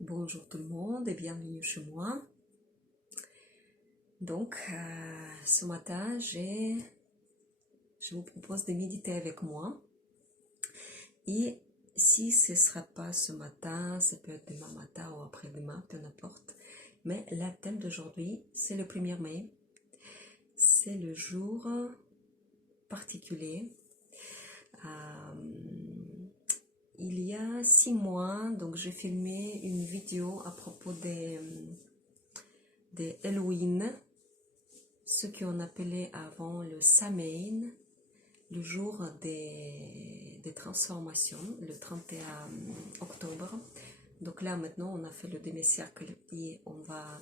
Bonjour tout le monde et bienvenue chez moi. Donc, ce matin, je vous propose de méditer avec moi. Et si ce ne sera pas ce matin, ça peut être demain matin ou après-demain, peu importe. Mais le thème d'aujourd'hui, c'est le 1er mai. C'est le jour particulier. Il y a 6 mois, donc j'ai filmé une vidéo à propos des Halloween, ce qu'on appelait avant le Samhain, le jour des transformations, le 31 octobre. Donc là maintenant on a fait le demi-cercle et on va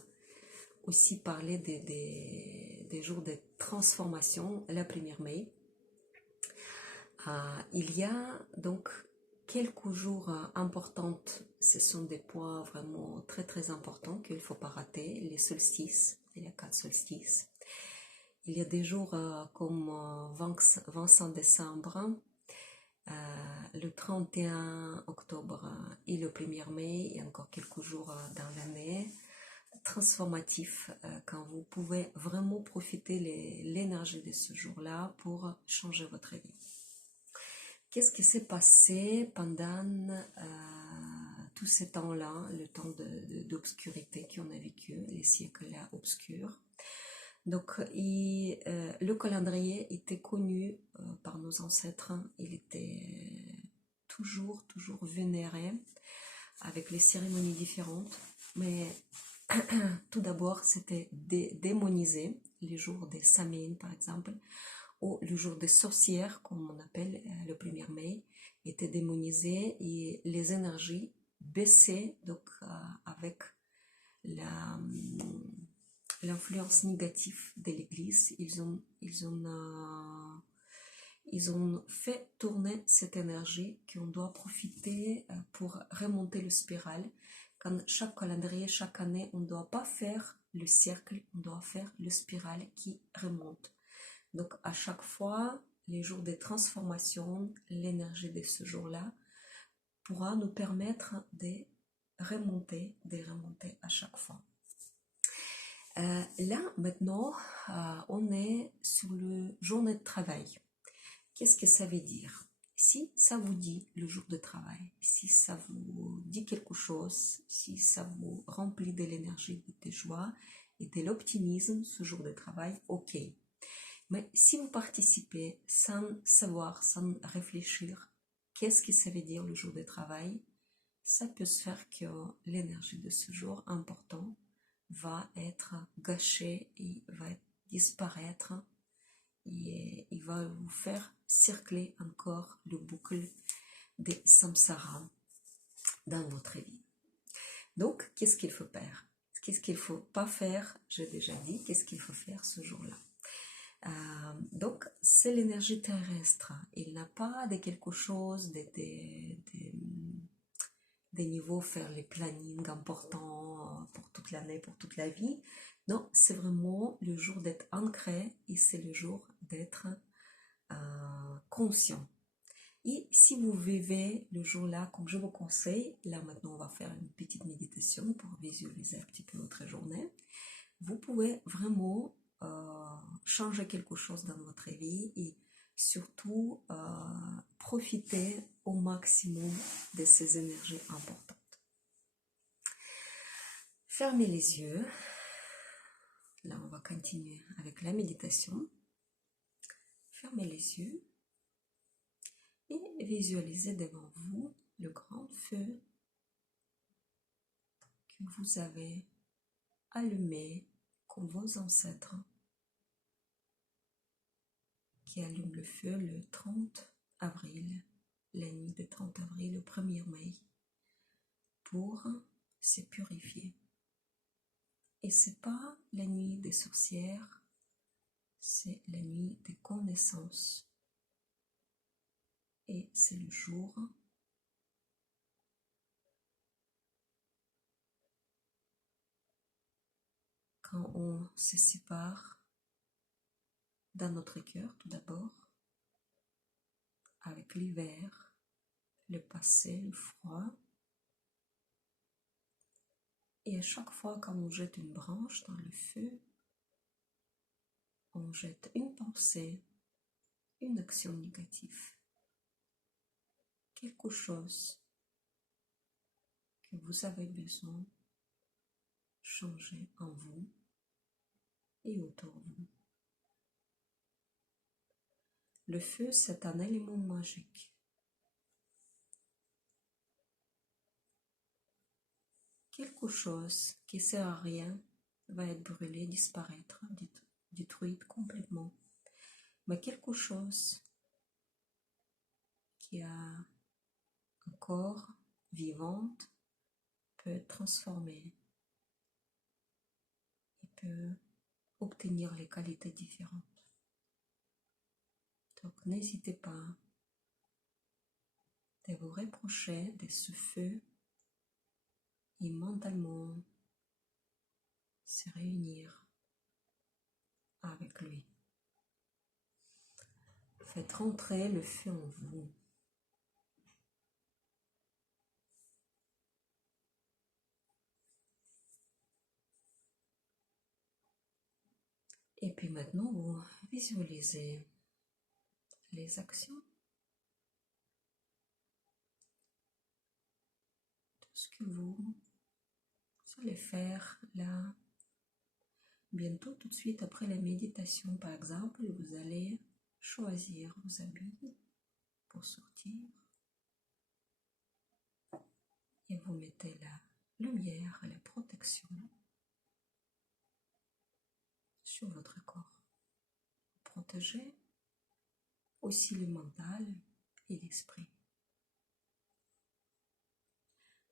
aussi parler des jours de transformation, la 1er mai. Il y a donc quelques jours importants, ce sont des points vraiment très très importants qu'il ne faut pas rater, les solstices, il y a 4 solstices. Il y a des jours comme 25 décembre, le 31 octobre et le 1er mai, et encore quelques jours dans l'année, transformatifs, quand vous pouvez vraiment profiter l'énergie de ce jour-là pour changer votre vie. Qu'est-ce qui s'est passé pendant tous ces temps-là, le temps d'obscurité qu'on a vécu, les siècles-là obscurs? Donc, le calendrier était connu par nos ancêtres, il était toujours vénéré avec les cérémonies différentes, mais tout d'abord c'était démonisé, les jours des Samhain par exemple, ou le jour des sorcières, comme on appelle le 1er mai, était démonisé et les énergies baissaient donc avec l'influence négative de l'Église. Ils ont fait tourner cette énergie qu'on doit profiter pour remonter le spirale. Quand chaque calendrier, chaque année, on ne doit pas faire le cercle, on doit faire le spirale qui remonte. Donc à chaque fois, les jours de transformation, l'énergie de ce jour-là pourra nous permettre de remonter à chaque fois. Là, maintenant, on est sur le journée de travail. Qu'est-ce que ça veut dire? Si ça vous dit le jour de travail, si ça vous dit quelque chose, si ça vous remplit de l'énergie, de joie et de l'optimisme, ce jour de travail, ok. Mais si vous participez sans savoir, sans réfléchir, qu'est-ce que ça veut dire le jour de travail, ça peut se faire que l'énergie de ce jour important va être gâché et va disparaître et il va vous faire circler encore le boucle des samsara dans votre vie. Donc, qu'est-ce qu'il faut faire? Qu'est-ce qu'il ne faut pas faire? J'ai déjà dit, qu'est-ce qu'il faut faire ce jour-là? Donc, c'est l'énergie terrestre. Il n'a pas de quelque chose, des niveaux, faire les plannings importants pour toute l'année, pour toute la vie. Non, c'est vraiment le jour d'être ancré et c'est le jour d'être conscient. Et si vous vivez le jour-là, comme je vous conseille, là maintenant on va faire une petite méditation pour visualiser un petit peu votre journée, vous pouvez vraiment changer quelque chose dans votre vie et surtout profiter au maximum de ces énergies importantes. Fermez les yeux. Là, on va continuer avec la méditation. Fermez les yeux et visualisez devant vous le grand feu que vous avez allumé comme vos ancêtres qui allument le feu le 30 avril, la nuit du 30 avril, le 1er mai, pour se purifier. Et c'est pas la nuit des sorcières, c'est la nuit des connaissances. Et c'est le jour quand on se sépare dans notre cœur tout d'abord, avec l'hiver, le passé, le froid, Et à chaque fois qu'on jette une branche dans le feu, on jette une pensée, une action négative, quelque chose que vous avez besoin de changer en vous et autour de vous. Le feu, c'est un élément magique. Quelque chose qui ne sert à rien va être brûlé, disparaître, détruit complètement. Mais quelque chose qui a un corps vivant peut être transformé et peut obtenir les qualités différentes. Donc n'hésitez pas de vous rapprocher de ce feu et mentalement se réunir avec lui. Faites rentrer le feu en vous. Et puis maintenant, vous visualisez les actions, tout ce que vous allez faire là. Bientôt, tout de suite après la méditation, par exemple, vous allez choisir vos habits pour sortir et vous mettez la lumière et la protection sur votre corps. Protégez aussi le mental et l'esprit.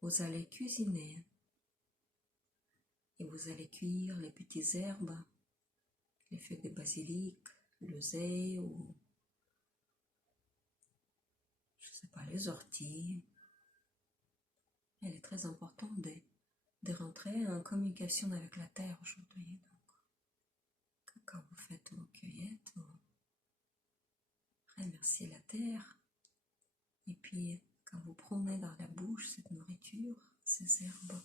Vous allez cuisiner et vous allez cuire les petites herbes, les feuilles de basilic, l'oseille ou je sais pas, les orties. Il est très important de rentrer en communication avec la terre aujourd'hui. Donc, quand vous faites vos cueillettes, vous remerciez la terre. Et puis, quand vous prenez dans la bouche cette nourriture, ces herbes,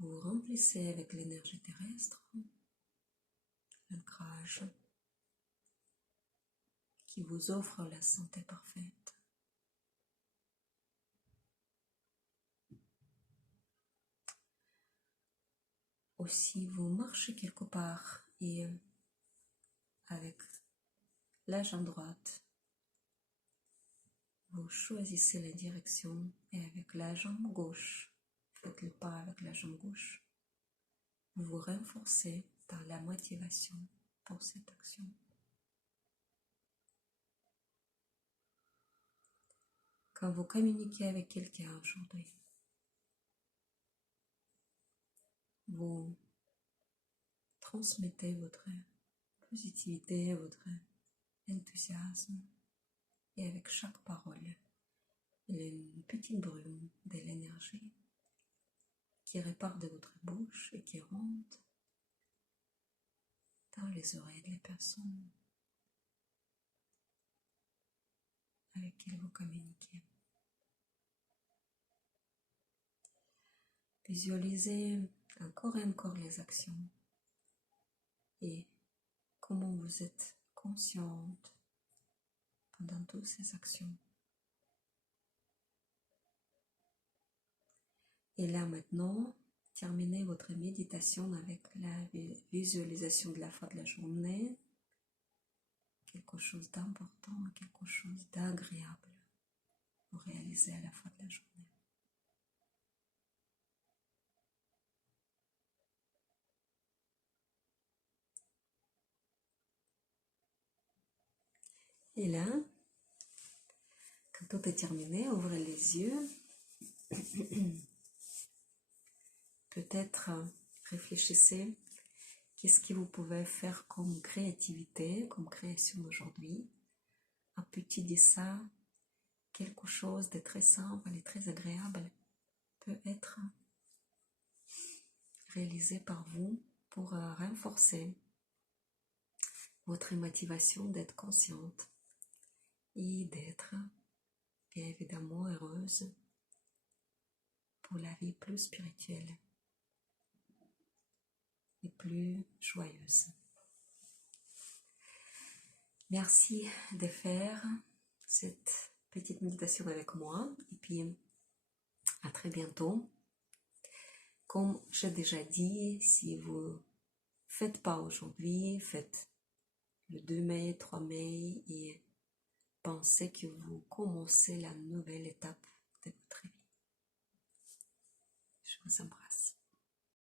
vous remplissez avec l'énergie terrestre, l'ancrage qui vous offre la santé parfaite. Aussi, vous marchez quelque part et avec la jambe droite, vous choisissez la direction et avec la jambe gauche, faites le pas avec la jambe gauche. Vous vous renforcez dans la motivation pour cette action. Quand vous communiquez avec quelqu'un aujourd'hui, vous transmettez votre positivité, votre enthousiasme et avec chaque parole, il y a une petite brume de l'énergie qui repart de votre bouche et qui rentre dans les oreilles des personnes avec qui vous communiquez. Visualisez encore et encore les actions et comment vous êtes consciente pendant toutes ces actions. Et là maintenant, terminez votre méditation avec la visualisation de la fin de la journée, quelque chose d'important, quelque chose d'agréable pour réaliser à la fin de la journée. Et là, quand tout est terminé, ouvrez les yeux. Peut-être réfléchissez, qu'est-ce que vous pouvez faire comme créativité, comme création d'aujourd'hui. Un petit dessin, quelque chose de très simple et très agréable peut être réalisé par vous pour renforcer votre motivation d'être consciente et d'être bien évidemment heureuse pour la vie plus spirituelle et plus joyeuse. Merci de faire cette petite méditation avec moi et puis à très bientôt. Comme j'ai déjà dit, si vous ne faites pas aujourd'hui, faites le 2 mai, 3 mai et pensez que vous commencez la nouvelle étape de votre vie. Je vous embrasse.